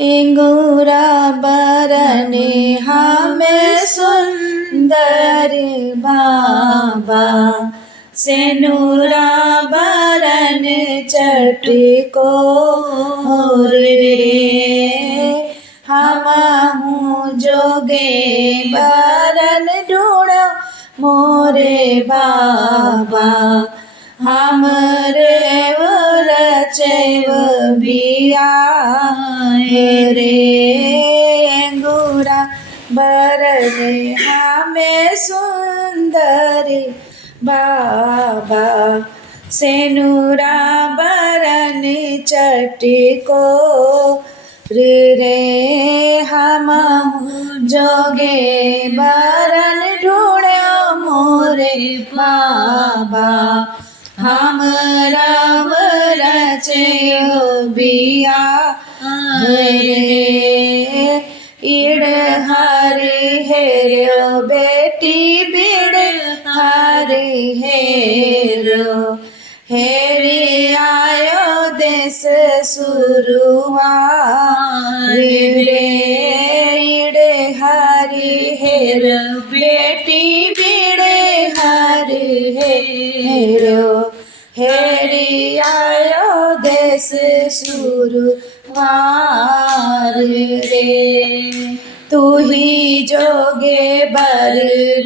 इंगूरा बरने हमें सुंदर बाबा सेनुरा बरन चटको रे हमहू जोगे बरन ढूंढ मोरे बाबा हमरे रचैव बिया रे अंगूरा बरने हमें सुंदरी बाबा सेनुरा बरन चटको रे हमहू जोगे बरन ढूंढो मोरे बाबा हमरा रचयो बिया रे इड़ हरि हेरो बेटी बिड़ हरि हेरो हेरी आयो देश सुरुआ रे इड़े हरि हेरो बेटी बिड़े हरि हेरो हेरी आयो देश सुरुआ रे तू ही जोगे बर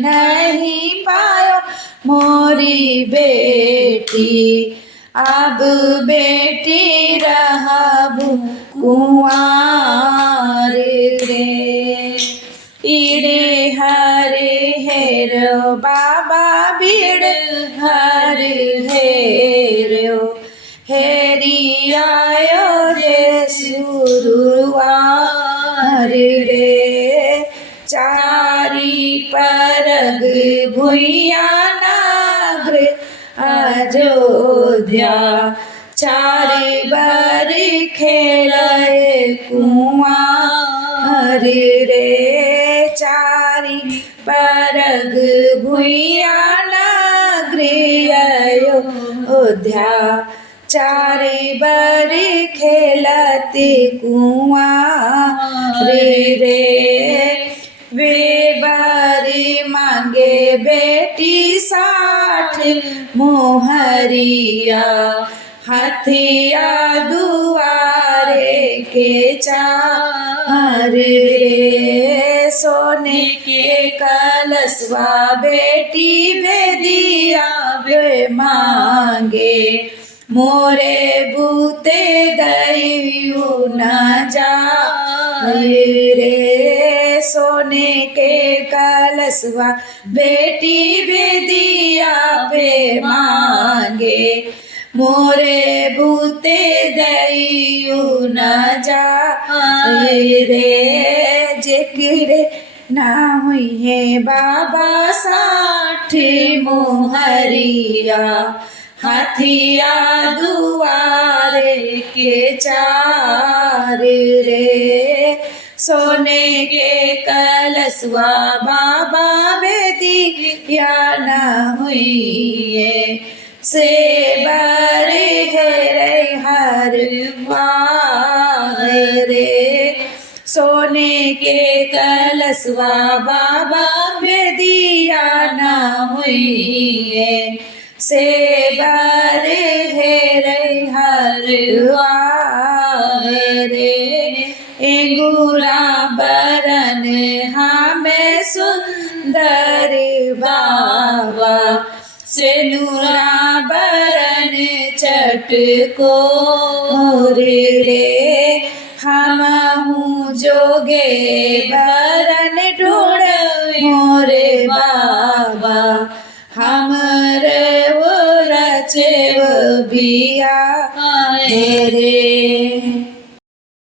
नहीं पायो मोरी बेटी अब बेटी रहबु कुंवार रे इड़े हरे हेरो बाबा बिड़ हरे हेरो हेरी आयो रे सुरुआर रे चारी परग भुइया नाग्र अयोध्या चारी बारी खेलाए कुंवार रे चारी परग भुइया नाग्र अयोध्या चारी बारी खेलती कुंवार रे वे बारी मांगे बेटी 60 मोहरिया हथिया दुआरे के चार रे सोने के कलशवा बेटी बेदिया वे मांगे मोरे बूते दयु न जा रे सोने के कलशवा बेटी बेदिया पे मांगे मोरे बूते दयु न जा रे जिक्र ना हुई है बाबा 60 मोहरिया हाथिया दुआरे के चार रे सोने के कलशवा बाबा बेदिया न हुई है से बरे है हर रे सोने के कलशवा बाबा बेदिया न हुई है से बरे है हर रे एंगूरा बरन हमें सुंदर बाबा सेनुरा बरन चटको रे हमहू जोगे बरन ढूंढ मोरे बाबा हमरे वो रचे बिया रे